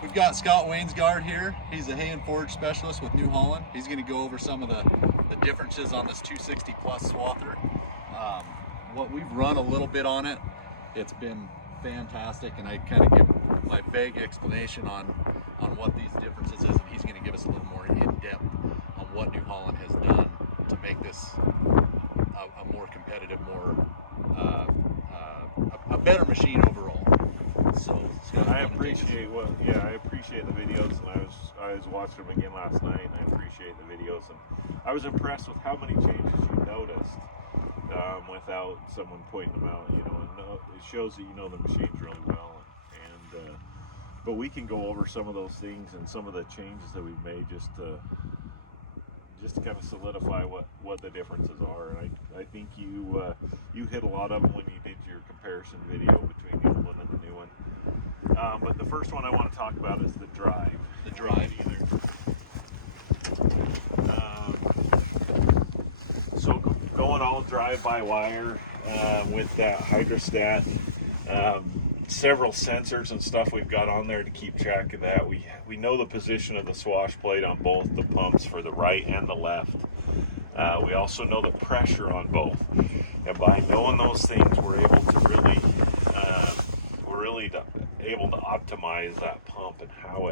We've got Scott Wangsgard here. He's a hay and forage specialist with New Holland. He's going to go over some of the differences on this 260 plus swather. What we've run a little bit on it, it's been fantastic, and I kind of give my vague explanation on what these differences is, and he's going to give us a little more in-depth on what New Holland has done to make this a more competitive, a better machine overall. So Scott, I appreciate the videos, and I was watching them again last night, and I appreciate the videos, and I was impressed with how many changes you noticed without someone pointing them out. You know, and it shows that you know the machines really well, and but we can go over some of those things and some of the changes that we've made just to kind of solidify what the differences are. And I think you hit a lot of them when you did your comparison video between the old one and the new one. But the first one I want to talk about is the drive. The drive. So going all drive-by-wire with that hydrostat, several sensors and stuff we've got on there to keep track of that. We know the position of the swash plate on both the pumps for the right and the left. We also know the pressure on both, and by knowing those things, we're able to really able to optimize that pump and how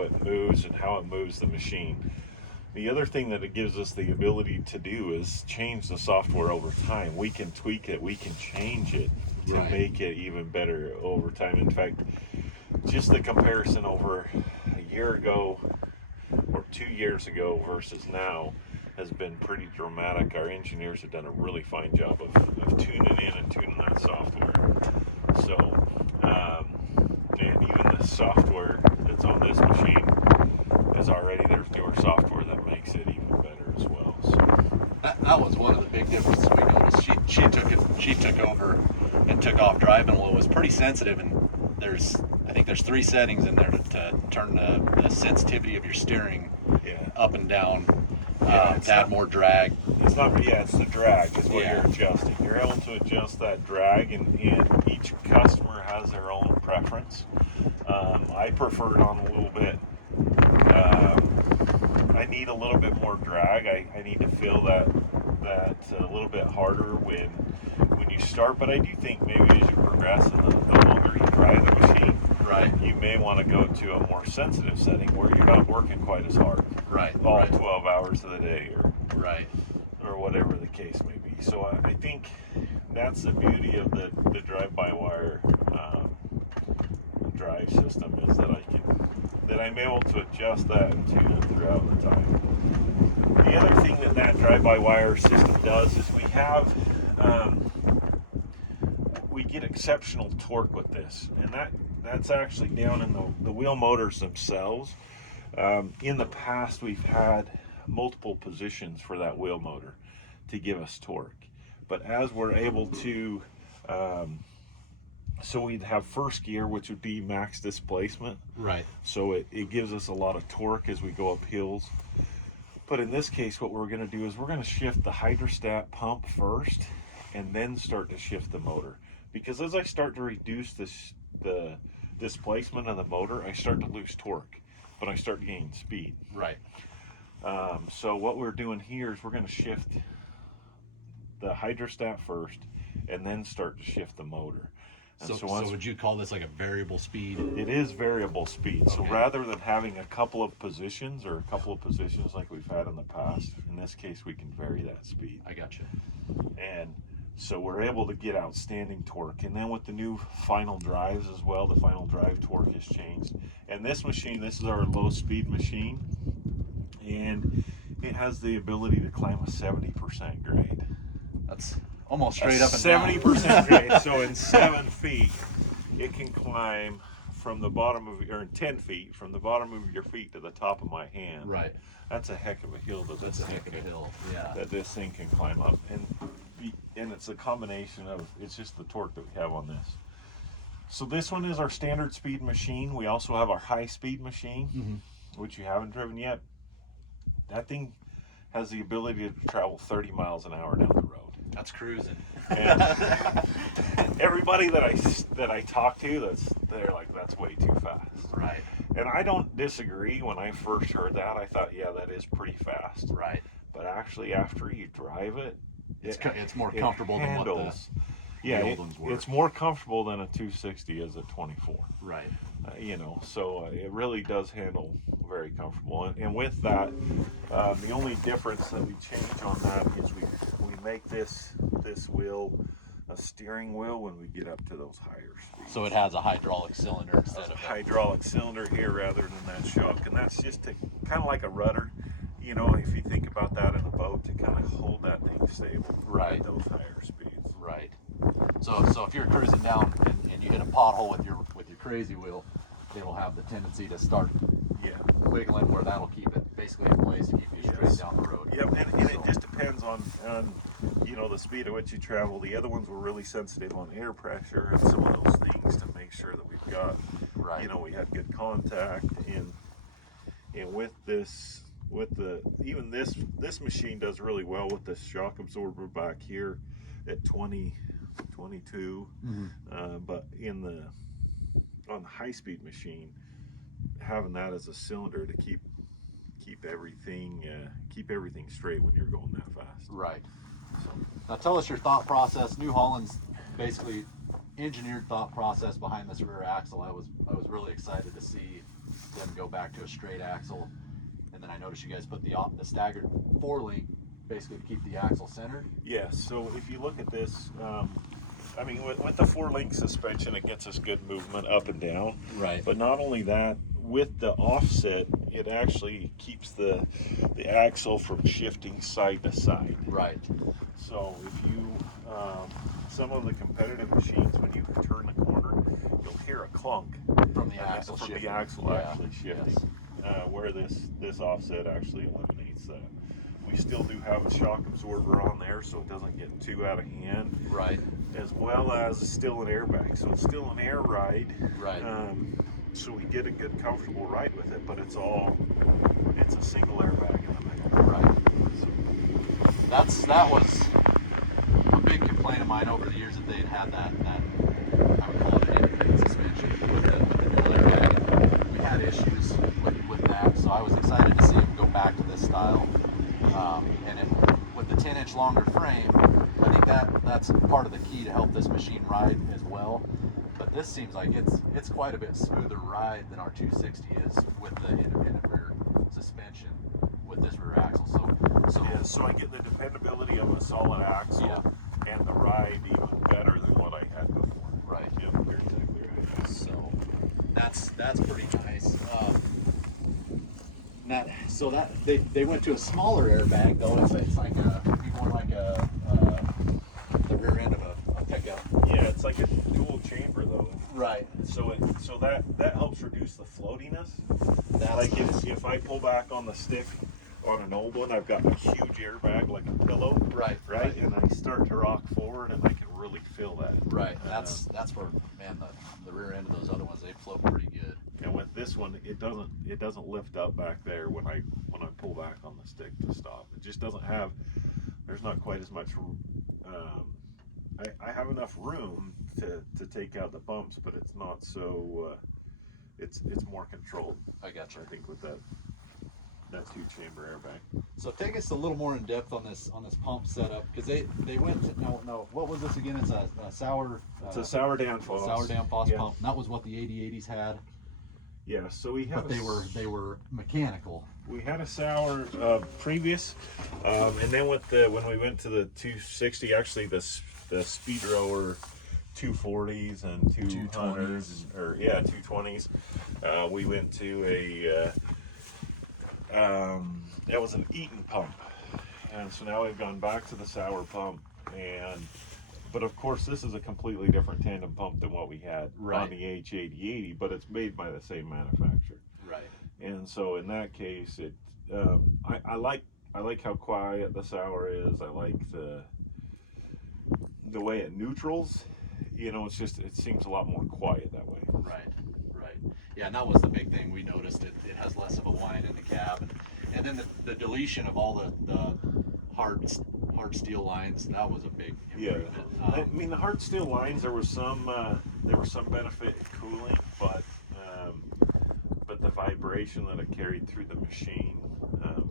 it moves and how it moves the machine. The other thing that it gives us the ability to do is change the software over time. We can tweak it, we can change it to make it even better over time. In fact, just the comparison over a year ago or 2 years ago versus now has been pretty dramatic. Our engineers have done a really fine job of tuning in and tuning that software. So, and even the software that's on this machine is already, there's newer software that makes it even better as well. So that was one of the big differences we noticed. She took over and took off driving. Well, it was pretty sensitive, and I think there's 3 settings in there to turn the sensitivity of your steering up and down to add more drag. It's the drag is what you're adjusting. You're able to adjust that drag, and each customer has their own preference. I prefer it on a little bit. I need a little bit more drag. I need to feel that a little bit harder when you start, but I do think maybe as you progress and the longer you drive the machine, you may want to go to a more sensitive setting where you're not working quite as hard. 12 hours of the day or whatever the case may be. So I think that's the beauty of the drive-by-wire drive system, is that I'm able to adjust that and tune it throughout the time. The other thing that drive-by-wire system does is we get exceptional torque with this, and that's actually down in the wheel motors themselves. In the past, we've had multiple positions for that wheel motor to give us torque, but as we're able to so we'd have first gear, which would be max displacement, so it gives us a lot of torque as we go up hills. But in this case, what we're going to do is we're going to shift the hydrostat pump first and then start to shift the motor, because as I start to reduce the displacement of the motor, I start to lose torque, but I start gaining speed. So what we're doing here is we're going to shift the hydrostat first and then start to shift the motor. So would you call this like a variable speed? It is variable speed. Okay. So rather than having a couple of positions like we've had in the past, in this case we can vary that speed. I gotcha. And so we're able to get outstanding torque. And then with the new final drives as well, the final drive torque has changed. And this machine, this is our low speed machine, and it has the ability to climb a 70% grade. That's almost straight up and down. 70% grade. So in 7 feet, it can climb from the bottom of, or in 10 feet, from the bottom of your feet to the top of my hand. That's a heck of a hill. That this thing can climb up. And it's a combination of, it's just the torque that we have on this. So this one is our standard speed machine. We also have our high speed machine, which you haven't driven yet. That thing has the ability to travel 30 miles an hour down the road. That's cruising. And everybody that I talk to, they're like, that's way too fast. Right. And I don't disagree. When I first heard that, I thought, yeah, that is pretty fast. Right. But actually, after you drive it, It's more comfortable than what the old ones were. it's more comfortable than a 260 is a 24. Right. You know, so it really does handle very comfortable. And with that, the only difference that we change on that is we make this wheel a steering wheel when we get up to those higher speeds. So it has a hydraulic cylinder instead of a hydraulic cylinder here rather than that shock, and that's just to kind of like a rudder. You know, if you think about that in a boat, to kind of hold that thing stable at those higher speeds. Right. So if you're cruising down and you hit a pothole with your crazy wheel, it'll have the tendency to start wiggling, where that'll keep it basically in place to keep you straight down the road. Yep, and it just depends on you know, the speed at which you travel. The other ones were really sensitive on air pressure and some of those things to make sure that we've got, you know, we had good contact. And with this, even this machine does really well with the shock absorber back here at 20, 22. But on the high-speed machine, having that as a cylinder to keep everything straight when you're going that fast. Right. So now tell us your thought process. New Holland's basically engineered thought process behind this rear axle. I was really excited to see them go back to a straight axle, and then I noticed you guys put the staggered 4-link basically to keep the axle centered. Yeah. So if you look at this. I mean, with the 4-link suspension, it gets us good movement up and down. Right. But not only that, with the offset, it actually keeps the axle from shifting side to side. Right. So if you, some of the competitive machines, when you turn the corner, you'll hear a clunk from the axle shifting. The axle actually shifting. Yes. Where this offset actually eliminates that. We still do have a shock absorber on there, so it doesn't get too out of hand. Right. As well as still an airbag, so it's still an air ride. Right. So we get a good, comfortable ride with it, but it's a single airbag in the middle. Right. So that was a big complaint of mine over the years, that they had that I would call it an independent suspension with the dual airbag. We had issues with that, so I was excited to see them go back to this style. With the 10-inch longer frame, I think that's part of the key to help this machine ride as well. But this seems like it's quite a bit smoother ride than our 260 is with the independent rear suspension with this rear axle. So I get the dependability of a solid axle and the ride even better than what I had before. Right. Yeah, you're exactly right. So that's pretty nice. They went to a smaller airbag though. It's like it'd be more like the rear end of a pickup. Yeah, it's like a dual chamber though. Right. So that helps reduce the floatiness. That's like nice. if I pull back on the stick on an old one, I've got a huge airbag like a pillow. Right. And I start to rock forward, and I can really feel that. Right. That's where, man, the rear end of those other ones, they float pretty good. And with this one, it doesn't lift up back there when I pull back on the stick to stop. It just doesn't have. There's not quite as much. I have enough room to take out the bumps, but it's not so. It's more controlled. I got you. I think with that 2-chamber airbag. So take us a little more in depth on this pump setup, because they went to, no, what was this again? It's a sour. It's a sour Danfoss. Sour Danfoss pump. And that was what the 8080s had. Yeah, so we had. But they were mechanical. We had a sour previous, and then when we went to the 260, actually the Speed Rower 240s and 200s, 220s. We went to that was an Eaton pump, and so now we've gone back to the sour pump, but of course this is a completely different tandem pump than what we had on the H8080, but it's made by the same manufacturer. Right. And so in that case, I like how quiet the sour is. I like the way it neutrals. You know, it seems a lot more quiet that way. Right. Yeah, and that was the big thing we noticed. It has less of a whine in the cab, and then the deletion of all the hard steel lines. That was a big improvement. Yeah, I mean the hard steel lines. There was some benefit in cooling, but vibration that it carried through the machine.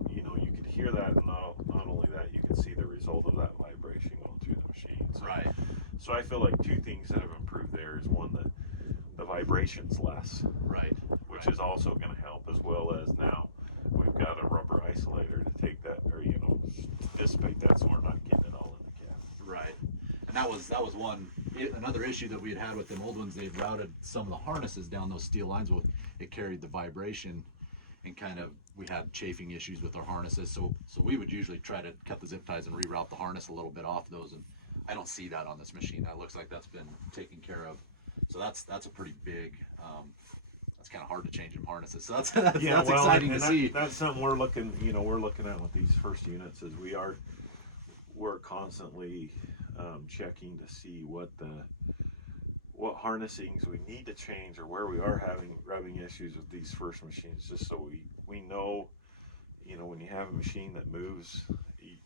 You know, you could hear that, and not only that, you could see the result of that vibration going through the machine. So, Right. So I feel like two things that have improved there is one, that the vibration's less, Right. which is also going to help, as well as now we've got a rubber isolator to take that, or you know, dissipate that, so we're not getting it all in the cab. Right. And that was another issue that we had with them old ones. They'd routed some of the harnesses down those steel lines. Well, it carried the vibration, and kind of we had chafing issues with our harnesses. So we would usually try to cut the zip ties and reroute the harness a little bit off those. And I don't see that on this machine. That looks like that's been taken care of. So that's a pretty big. That's kind of hard to change them harnesses. So that's exciting to see. That's something we're looking at with these first units. Is we're constantly checking to see what harnessings we need to change, or where we are having rubbing issues with these first machines, just so we know, you know, when you have a machine that moves,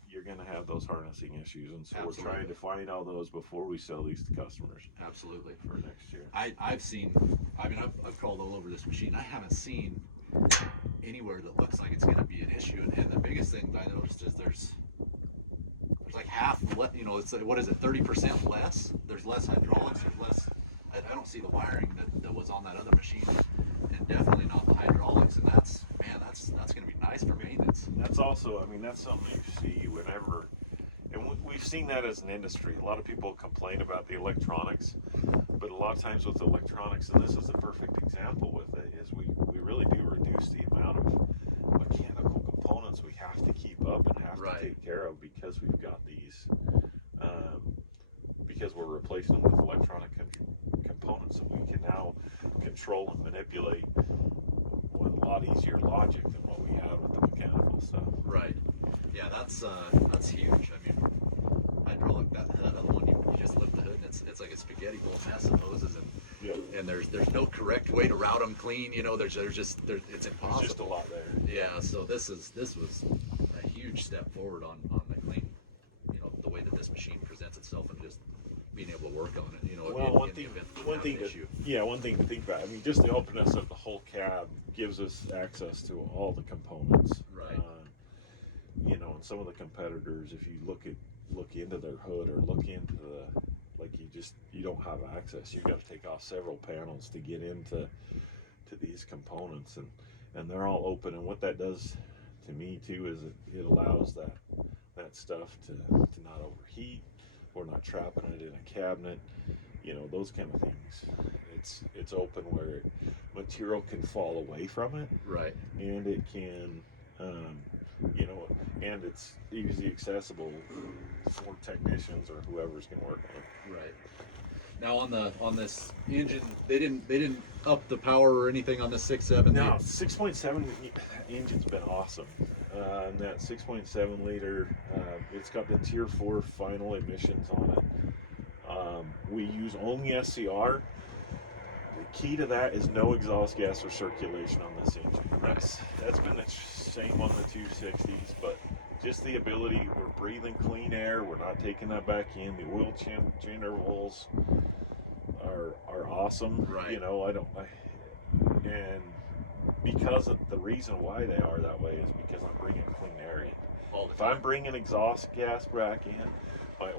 you're going to have those harnessing issues, and so Absolutely. we're trying to find all those before we sell these to customers. Absolutely. For next year. I've crawled all over this machine. I haven't seen anywhere that looks like it's going to be an issue. And the biggest thing that I noticed is there's like half, you know, it's what is it, 30% less? There's less hydraulics. There's less. I don't see the wiring that was on that other machine, and definitely not the hydraulics. And that's going to be nice for maintenance. That's also, I mean, that's something you see whenever, and we've seen that as an industry. A lot of people complain about the electronics, but a lot of times with electronics, and this is a perfect example with it, is we really do reduce the amount of mechanical components we have to keep up and have Right. to take care of, because we've got these, because we're replacing them with electronic components that we can now control and manipulate with a lot easier logic than what we have with the mechanical stuff. Right. Yeah, that's huge. I mean, hydraulic, that other one, you just lift the hood and it's like a spaghetti bowl mess of hoses, and Yep. and there's no correct way to route them clean. You know, it's impossible. There's just a lot there. Yeah. So this was a huge step forward on the clean. You know, the way that this machine presents itself, and just being able to work on it. You know, Well, one thing to think about. I mean, just the openness of the whole cab gives us access to all the components. Right. You know, and some of the competitors, if you look into their hood, or look into you don't have access. You've got to take off several panels to get into these components, and they're all open. And what that does to me too is it allows that stuff to not overheat. We're not trapping it in a cabinet, you know, those kind of things. It's open where material can fall away from it, Right. and it can, you know, and it's easy accessible for technicians or whoever's going to work on it. Right. Now on this engine, they didn't up the power or anything on the 6.7. No, 6.7 engine's been awesome. And that 6.7 liter, it's got the Tier 4 final emissions on it. We use only SCR. The key to that is no exhaust gas or circulation on this engine. That's been the same on the 260s, but just the ability, we're breathing clean air, we're not taking that back in. The oil change intervals are awesome. Right. You know, and because of the reason why they are that way is because I'm bringing clean air in. If I'm bringing exhaust gas back in, my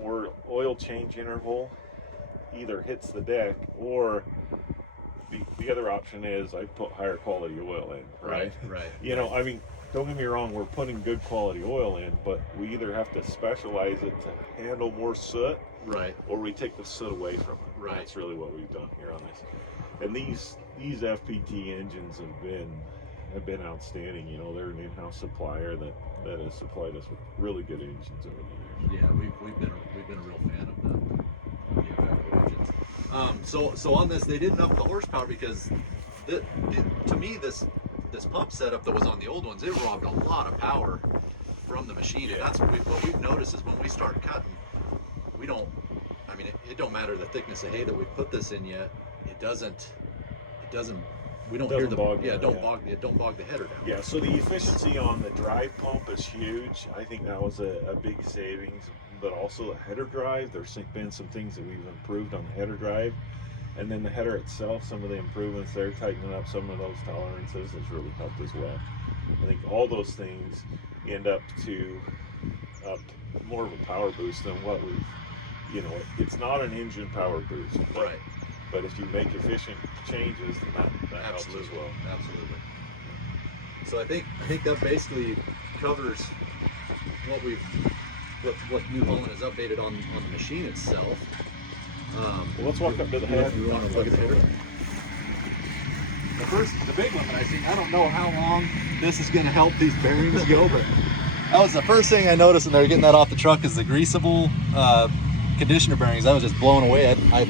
oil change interval either hits the deck, or the other option is I put higher quality oil in. Right. You know, I mean, don't get me wrong, we're putting good quality oil in, but we either have to specialize it to handle more soot, right, or we take the soot away from it. Right. That's really what we've done here on this. And these FPT engines have been outstanding. You know, they're an in-house supplier that has supplied us with really good engines over the years. Yeah, we've been a real fan of them. Yeah, engines. So on this, they didn't up the horsepower because to me this pump setup that was on the old ones, it robbed a lot of power from the machine. And that's what we've noticed is when we start cutting, we don't. I mean, it don't matter the thickness of hay that we put this in yet. It doesn't. We don't hear the bog. Don't bog the header down. Yeah. So the efficiency on the drive pump is huge. I think that was a big savings. But also the header drive. There's been some things that we've improved on the header drive. And then the header itself, some of the improvements there, tightening up some of those tolerances has really helped as well. I think all those things end up to more of a power boost than what we've, you know, it's not an engine power boost. Right. But if you make efficient changes, then that helps as well. Absolutely. So I think that basically covers what New Holland has updated on the machine itself. Well, let's walk up to the head. You want to look at the header? The big one that I see, I don't know how long this is going to help these bearings go, but that was the first thing I noticed when they were getting that off the truck, is the greasable conditioner bearings. I was just blown away. I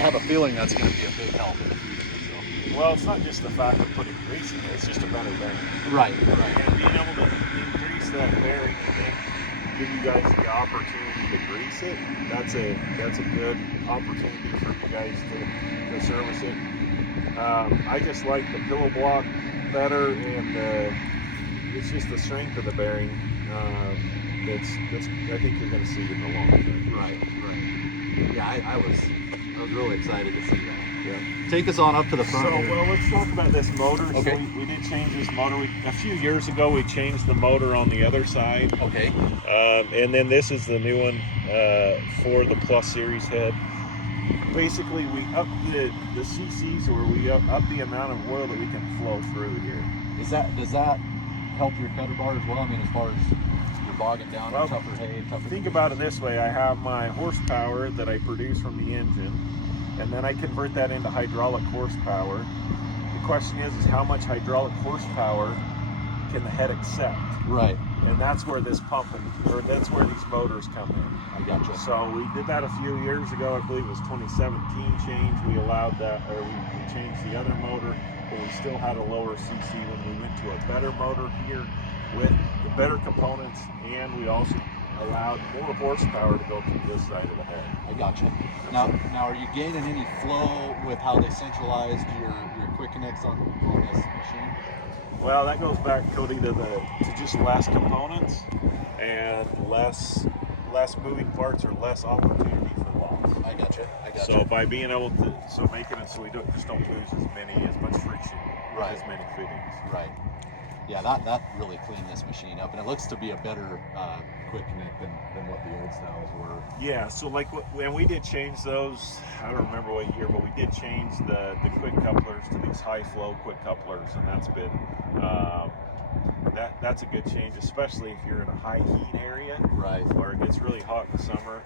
have a feeling that's going to be a big help in the future. Well, it's not just the fact of putting grease in it, it's just a better bearing. Right. And being able to increase that bearing and then give you guys the opportunity to grease it, that's a good opportunity for you guys to service it. I just like the pillow block better, and it's just the strength of the bearing that's I think you're going to see in the long term. Right. Yeah, I was really excited to see that. Yeah. Take us on up to the front. So, well, let's talk about this motor. Okay. So we did change this motor. A few years ago, we changed the motor on the other side. Okay. And then this is the new one for the Plus Series head. Basically, we up the CCs, or we up the amount of oil that we can flow through here. Does that help your cutter bar as well? I mean, as far as you're bogging down on tougher hay, tougher. Think about it this way: I have my horsepower that I produce from the engine, and then I convert that into hydraulic horsepower. The question is how much hydraulic horsepower can the head accept? Right. And that's where this that's where these motors come in. I gotcha. So we did that a few years ago. I believe it was 2017 change. We allowed that, or we changed the other motor, but we still had a lower CC when we went to a better motor here with the better components, and we also allowed more horsepower to go through this side of the head. I gotcha. Now are you gaining any flow with how they centralized your quick connects on this machine? Well, that goes back, Cody, to just less components and less moving parts, or less opportunity for loss. I gotcha. So by being able to, making it so we don't lose as much friction, right, as many fittings. Right. Yeah, that really cleaned this machine up, and it looks to be a better quick connect than what the old styles were. Yeah, so when we did change those, I don't remember what year, but we did change the quick couplers to these high flow quick couplers, and that's been that's a good change, especially if you're in a high heat area, right, where it gets really hot in the summer.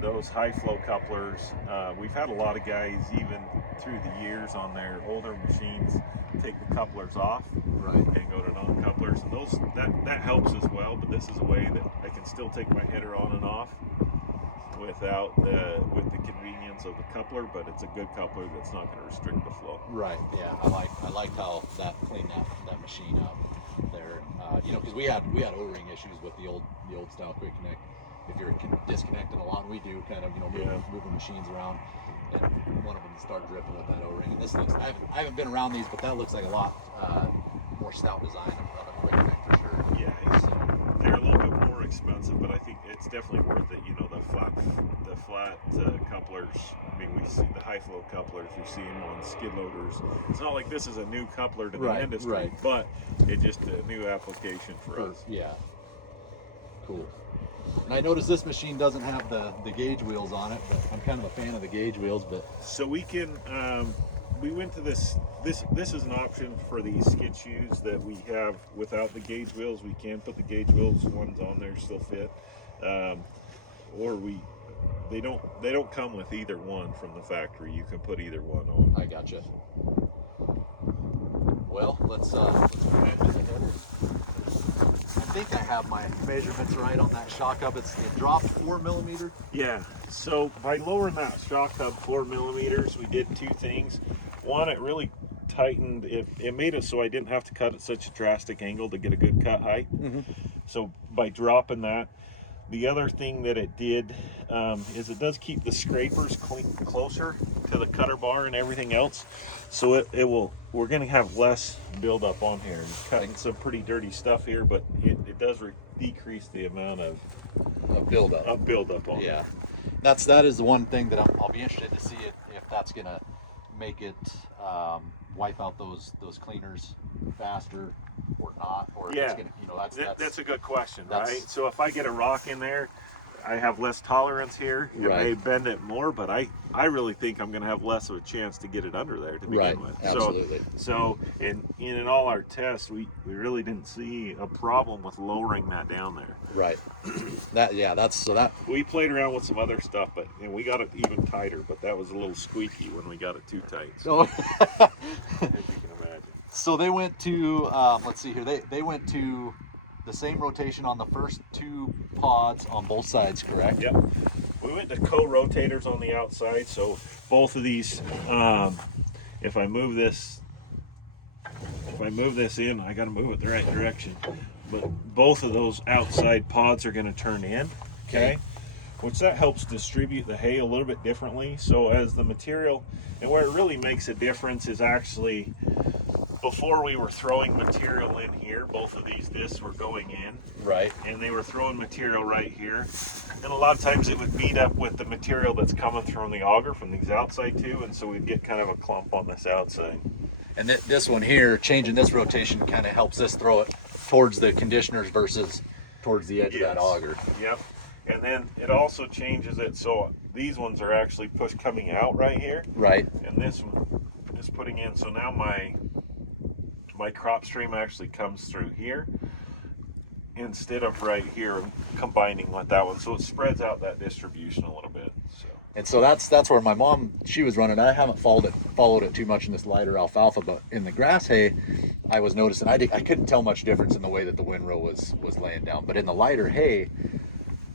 Those high flow couplers, we've had a lot of guys even through the years on their older machines take the couplers off, right, and go to non-couplers, and those that helps as well. But this is a way that I can still take my header on and off with the convenience of the coupler, but it's a good coupler that's not going to restrict the flow. Right. Yeah, I like how that cleaned that machine up there. Because we had O-ring issues with the old style quick connect. If you're disconnecting a lot, and we do kind of moving machines around, and one of them start dripping with that O-ring. And this looks, I haven't been around these, but that looks like a lot more stout design of a quick connect for sure. Yeah, they're a little bit more expensive, but I think it's definitely worth it. The flat couplers. I mean, we see the high flow couplers. You see them on skid loaders. It's not like this is a new coupler to the industry, but it's just a new application for us. Yeah. Cool. And I noticed this machine doesn't have the gauge wheels on it, but I'm kind of a fan of the gauge wheels. But so we can, we went to this is an option for these skid shoes that we have without the gauge wheels. We can put the gauge wheels ones on there, still fit, or they don't come with either one from the factory. You can put either one on. I gotcha. Well, let's go ahead and the header. I think I have my measurements right on that shock hub. It dropped 4 millimeters. Yeah, so by lowering that shock hub 4 millimeters, we did two things. One, it really tightened it. It made it so I didn't have to cut at such a drastic angle to get a good cut height. Mm-hmm. So by dropping that, the other thing that it did is it does keep the scrapers closer to the cutter bar and everything else. So we're going to have less buildup on here. It's cutting some pretty dirty stuff here, but it does decrease the amount of buildup on Yeah. it. that is the one thing that I'll be interested to see if that's gonna make it wipe out those cleaners faster or not, or if it's Yeah, gonna, you know, that's a good question, that's right? So if I get a rock in there, I have less tolerance here. It Right. may bend it more, but I really think I'm going to have less of a chance to get it under there to Right. begin with. Absolutely. So in all our tests, we really didn't see a problem with lowering that down there. Right. That's so that We played around with some other stuff, but and we got it even tighter. But that was a little squeaky when we got it too tight. So, as you can imagine. So they went to let's see here. They went to the same rotation on the first two pods on both sides, correct? Yep. We went to co-rotators on the outside, so both of these. If I move this in, I got to move it the right direction. But both of those outside pods are going to turn in. Okay. Which that helps distribute the hay a little bit differently. So as the material, and where it really makes a difference is actually before we were throwing material in here, both of these discs were going in. Right. And they were throwing material right here. And a lot of times it would meet up with the material that's coming from the auger from these outside too, and so we'd get kind of a clump on this outside. And this one here, changing this rotation kind of helps us throw it towards the conditioners versus towards the edge of that auger. Yep. And then it also changes it so these ones are actually coming out right here. Right. And this one is putting in. So now my crop stream actually comes through here instead of right here combining with that one. So it spreads out that distribution a little bit. And so that's where my mom, she was running. I haven't followed it too much in this lighter alfalfa, but in the grass hay, I was noticing I couldn't tell much difference in the way that the windrow was laying down. But in the lighter hay,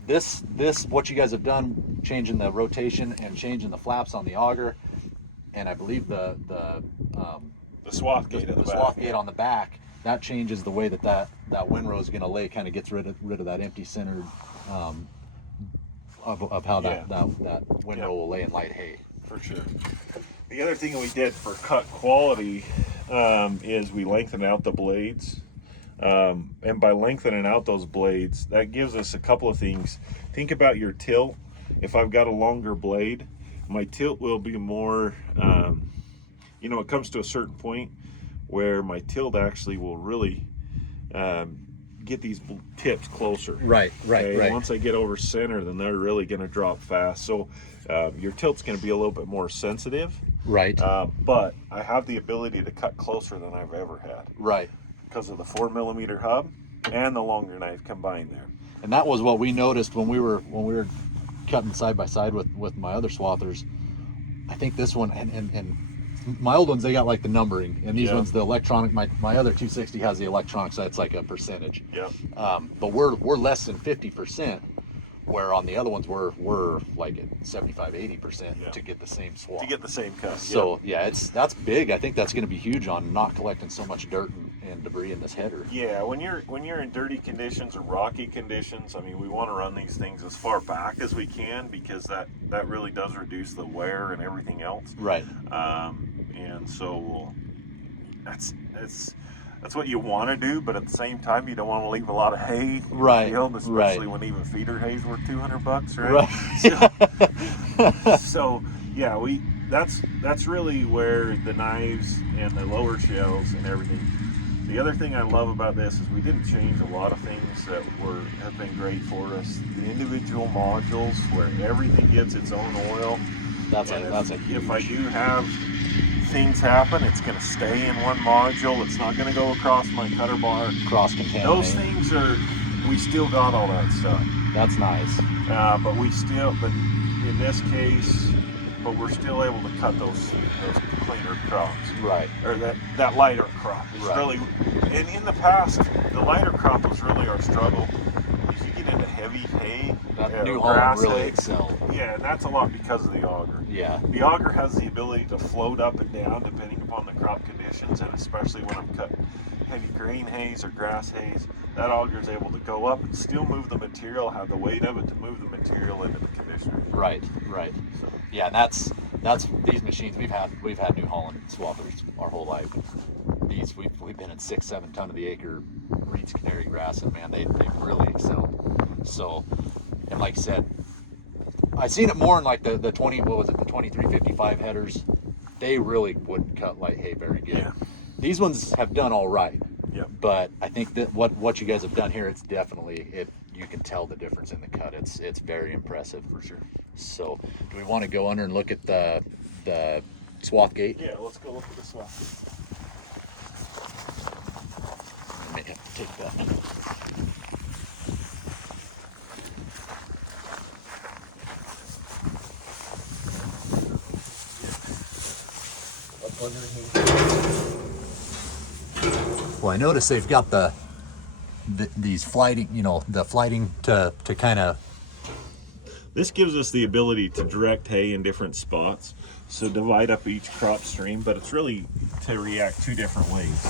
this what you guys have done, changing the rotation and changing the flaps on the auger, and I believe the swath gate on the back, that changes the way that windrow is going to lay. Kind of gets rid of that empty centered. Of how that windrow will lay in light hay. For sure. The other thing we did for cut quality is we lengthened out the blades. And by lengthening out those blades, that gives us a couple of things. Think about your tilt. If I've got a longer blade, my tilt will be more, it comes to a certain point where my tilt actually will really get these tips closer. Right. Once I get over center, then they're really going to drop fast. So your tilt's going to be a little bit more sensitive. Right. But I have the ability to cut closer than I've ever had. Right. Because of the 4mm hub and the longer knife combined there. And that was what we noticed when we were cutting side by side with my other swathers. I think this one and my old ones, they got like the numbering, and these ones, the electronic. My other 260 has the electronic, so it's like a percentage. Yeah. But we're less than 50%, where on the other ones we're like at 75-80% to get the same swath. To get the same cut. So that's big. I think that's going to be huge on not collecting so much dirt and debris in this header. Yeah, when you're in dirty conditions or rocky conditions, I mean, we want to run these things as far back as we can because that really does reduce the wear and everything else. Right. And so that's what you want to do, but at the same time, you don't want to leave a lot of hay in the field, especially when even feeder hay's worth $200, right? So yeah, that's really where the knives and the lower shells and everything. The other thing I love about this is we didn't change a lot of things that have been great for us. The individual modules where everything gets its own oil. That's a huge. If I do have things happen, it's going to stay in one module. It's not going to go across my cutter bar. Cross contaminate. Those things we still got all that stuff. That's nice. But in this case, we're still able to cut those cleaner crops. Right. Or that lighter crop. It's really, and in the past, the lighter crop was really our struggle. If you get into heavy hay, that New Holland really excelled. Yeah, and that's a lot because of the auger. Yeah. The auger has the ability to float up and down depending upon the crop conditions, and especially when I'm cutting heavy grain hays or grass hays, that auger is able to go up and still move the material, have the weight of it to move the material into the conditioner. Right. So, yeah, and that's these machines we've had New Holland swathers our whole life. These we've been at 6-7 ton of the acre Reed's canary grass, and man, they've really excelled. So, and like I said, I seen it more in like the 20, what was it, the 2355 headers. They really wouldn't cut light hay very good. Yeah. These ones have done all right. Yep. But I think that what you guys have done here, it's definitely, you can tell the difference in the cut. It's very impressive. For sure. So do we want to go under and look at the swath gate? Yeah, let's go look at the swath. I may have to take that. Well, I noticed they've got these flighting, the flighting to kind of. This gives us the ability to direct hay in different spots, so divide up each crop stream, but it's really to react two different ways.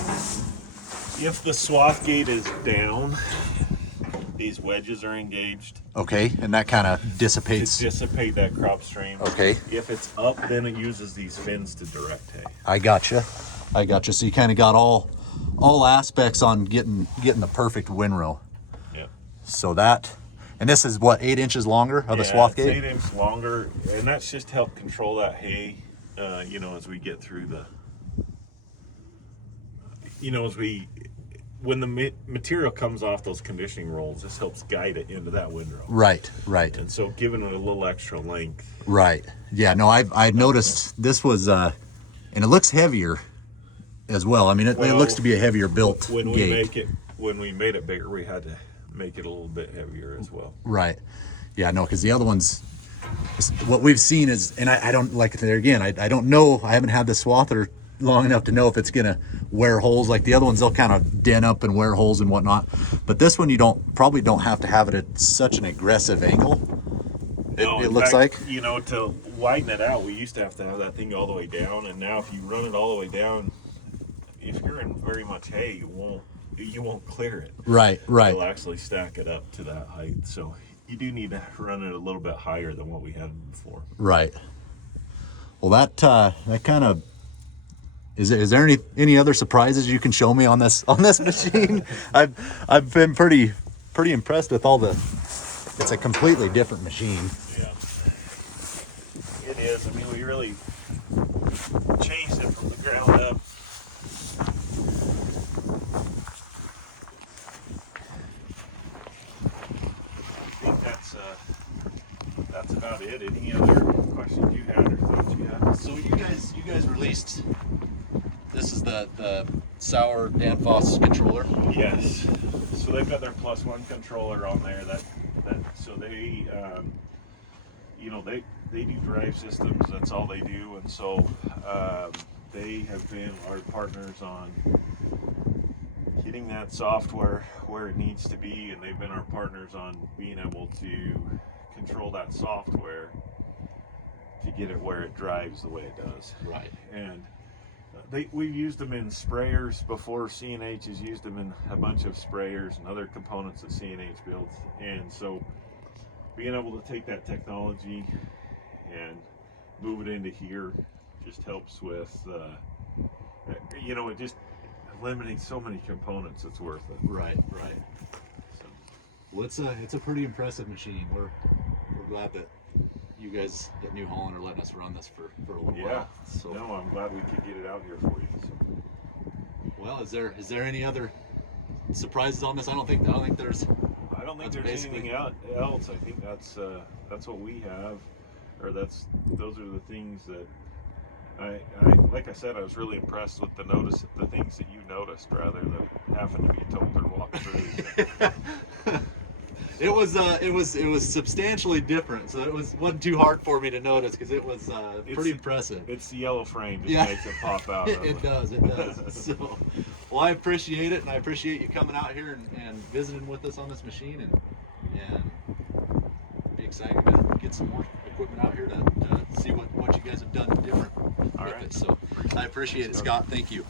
If the swath gate is down, these wedges are engaged. Okay, and that kind of To dissipates. dissipate that crop stream. Okay. If it's up, then it uses these fins to direct hay. I gotcha. So you kind of got all aspects on getting the perfect windrow. Yeah. So that, and this is what, 8 inches longer of the swath it's gate? 8 inches longer, and that's just help control that hay, as we get through the, when the material comes off those conditioning rolls, this helps guide it into that windrow. Right. And so giving it a little extra length. Right. Yeah, no, I noticed this was, and it looks heavier as well. I mean, it looks to be a heavier built gate. When we made it bigger, we had to make it a little bit heavier as well. Right. Yeah, no, because the other ones, what we've seen is, and I don't, like there again, I don't know, I haven't had the swather long enough to know if it's gonna wear holes. Like the other ones, they'll kind of dent up and wear holes and whatnot. But this one, you probably don't have to have it at such an aggressive angle. It looks like. To widen it out, we used to have that thing all the way down, and now if you run it all the way down, if you're in very much hay, you won't clear it. Right. It'll actually stack it up to that height. So you do need to run it a little bit higher than what we had before. Right. Well, that kind of is there any other surprises you can show me on this machine? I've been pretty impressed with it's a completely different machine. Yeah. It is. I mean, we really changed it from the ground up. I think that's about it. Any other questions you had or thoughts you had? So you guys released. This is the Sauer Danfoss controller. Yes. So they've got their +1 controller on there. So they, they do drive systems. That's all they do, and so they have been our partners on getting that software where it needs to be, and they've been our partners on being able to control that software to get it where it drives the way it does. Right. And we've used them in sprayers before. CNH has used them in a bunch of sprayers and other components that CNH builds. And so being able to take that technology and move it into here just helps with, it just eliminates so many components. It's worth it. Right. So, well, it's a pretty impressive machine. We're glad that you guys at New Holland are letting us run this for a little while. So, no, I'm glad we could get it out here for you. So. Well, is there any other surprises on this? I don't think there's. I don't think there's anything else. I think that's what we have, or those are the things that I like I said, I was really impressed with the things that you noticed rather than having to be told or walk through. It was substantially different, so it wasn't too hard for me to notice because it was pretty impressive. It's the yellow frame just makes it pop out. It does. So, well, I appreciate it, and I appreciate you coming out here and visiting with us on this machine, and be excited to get some more equipment out here to see what you guys have done different with it. So I appreciate it, Scott. Thank you.